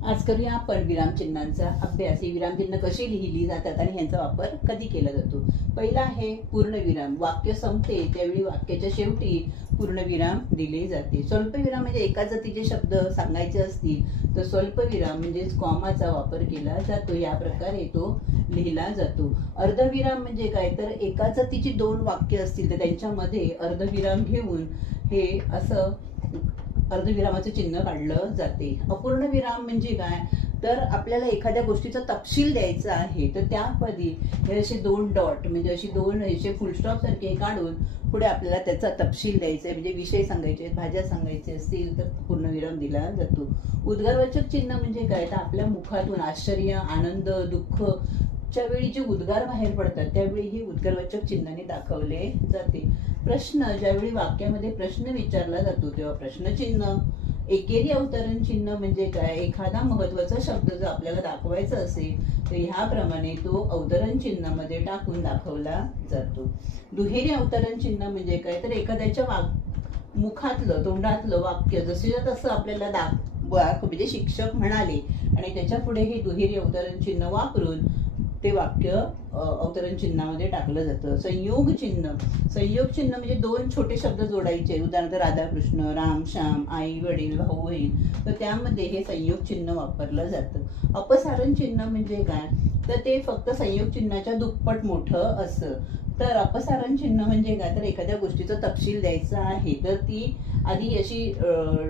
आज करूया आपण विरामचिन्हांचा अभ्यास. ही विरामचिन्ह कशी लिहिली जातात आणि ह्यांचा वापर कधी केला जातो. पहिला आहे पूर्णविराम. वाक्य संपते त्यावेळी वाक्याच्या शेवटी पूर्णविराम दिले जाते. स्वल्पविराम म्हणजे एका जातीचे शब्द सांगायचे असतील तर स्वल्पविराम म्हणजेच कॉमाचा वापर केला जातो. या प्रकारे तो लिहिला जातो. अर्धविराम म्हणजे काय तर एका जातीची दोन वाक्य असतील तर त्यांच्यामध्ये अर्धविराम घेऊन हे असं अर्धविरामाचं चिन्ह काढलं जाते. अपूर्ण विराम म्हणजे काय तर आपल्याला एखाद्या गोष्टीचा तपशील द्यायचा आहे तर त्यापदी हे असे दोन डॉट म्हणजे अशी दोन असे फुलस्टॉप सारखे काढून पुढे आपल्याला त्याचा तपशील द्यायचा आहे. म्हणजे विषय सांगायचे, भाज्या सांगायचे असतील तर पूर्णविराम दिला जातो. उद्गारवाचक चिन्ह म्हणजे काय तर आपल्या मुखातून आश्चर्य, आनंद, दुःख च्या वेळी जे उद्गार बाहेर पडतात त्यावेळी हे उद्गारवाचक चिन्हाने दाखवले जाते. प्रश्न, ज्यावेळी वाक्यामध्ये प्रश्न विचारला जातो तेव्हा प्रश्नचिन्ह. एकेरी अवतरण चिन्ह म्हणजे काय, एखादा महत्वाचा शब्द जर आपल्याला दाखवायचा असेल तर ह्याप्रमाणे तो अवतरण चिन्हामध्ये टाकून दाखवला जातो. दुहेरी अवतरण चिन्ह म्हणजे काय तर एखाद्याच्या मुखातलं, तोंडातलं वाक्य जसे तसं आपल्याला म्हणजे शिक्षक म्हणाले आणि त्याच्या पुढे हे दुहेरी अवतरण चिन्ह वापरून ते वाक्य अवतरण चिन्हामध्ये टाकलं जातं. संयोग चिन्ह. संयोग चिन्ह म्हणजे दोन छोटे शब्द जोडायचे, उदाहरणार्थ राधाकृष्ण, राम श्याम, आई वडील, भाऊ बहीण, तर त्यामध्ये हे संयोग चिन्ह वापरलं जातं. अपसारण चिन्ह म्हणजे काय तर ते फक्त संयोग चिन्हाच्या दुप्पट मोठं असं. तर अपसारण चिन्ह म्हणजे काय तर एखाद्या गोष्टीचा तपशील द्यायचा आहे तर ती आधी अशी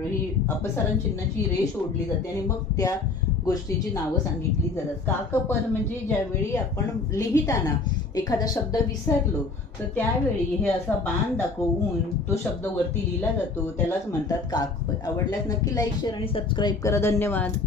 ही अपसारण चिन्हाची रेष ओढली जाते आणि मग त्या गोष्टीची नावं सांगितली जातात. काकपद म्हणजे ज्यावेळी आपण लिहिताना एखादा शब्द विसरलो तर त्यावेळी हे असा बाण दाखवून तो शब्द वरती लिहिला जातो, त्यालाच म्हणतात काकपद. आवडल्यास नक्की लाईक, शेअर आणि सबस्क्राईब करा. धन्यवाद.